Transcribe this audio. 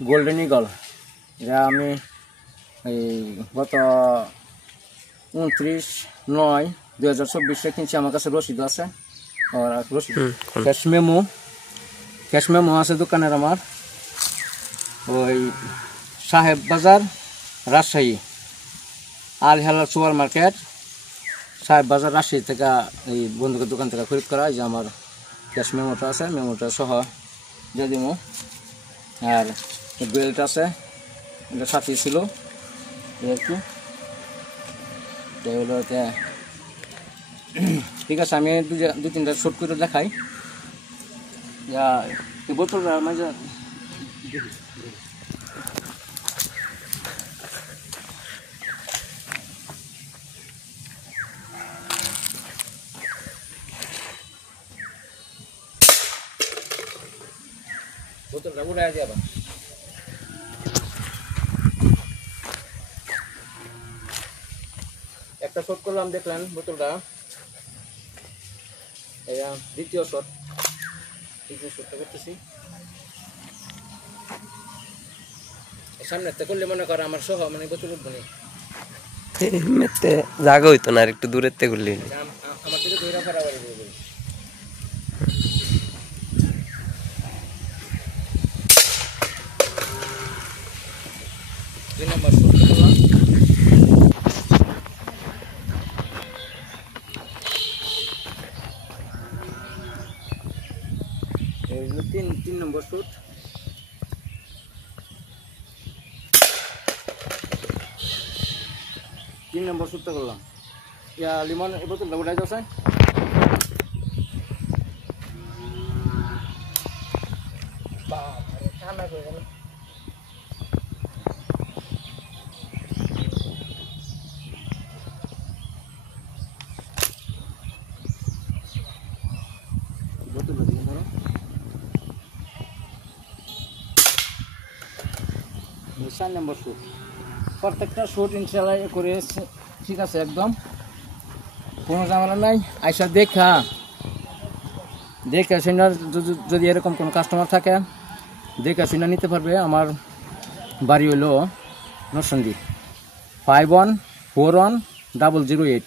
Golden eagle. এটা আমি এই গত 29/9/2024 কিনছি। আমার কাছে রসিদ আছে, রসিদ ক্যাশ মেমো আছে দোকানের আমার। ওই সাহেব বাজার, রাজশাহী, আল হেলাল সুপার মার্কেট, সাহেব বাজার, রাজশাহী থেকে এই বন্ধুকের দোকান থেকে খরিদ করা। এই যে আমার ক্যাশ মেমোটা আছে, মেমোটা সহ দিয়ে দিব। আর বেল্ট আছে, এটা সাথে ছিল আর কি। ঠিক আছে, আমি দুই তিনটা শর্ট করে দেখাই। বোতলটা মাঝে বোতলটা উড়াই যাবা। একটা শট করলাম, দেখলেন বোতলটা। দ্বিতীয় শটটা করতেছি। সামনে করলে মনে করো আমার সহ মানে বোতল উঠবো না, জায়গা হইতো না, আর একটু দূরের থেকে করলি আমার থেকে দুইটা ফারাবারি দিয়ে দেবে। দুই নম্বর শট করলাম। তিন নম্বর শুট। তিন নম্বর শুটটা করলাম। লিমন এই বোতলটা উঠাই যাচ্ছে। ঠান্ডা করে গেল। বোতলটা দিয়ে ধরো। 4 নম্বর শুট। প্রত্যেকটা শুট ইনশাআল্লাহ করে ঠিক আছে, একদম কোনো ঝামেলা নাই। আইসা দেখা শুনে যদি এরকম কোনো কাস্টমার থাকে দেখা শুনে নিতে পারবে। আমার বাড়ি হলো নরসিংদী 5141 008।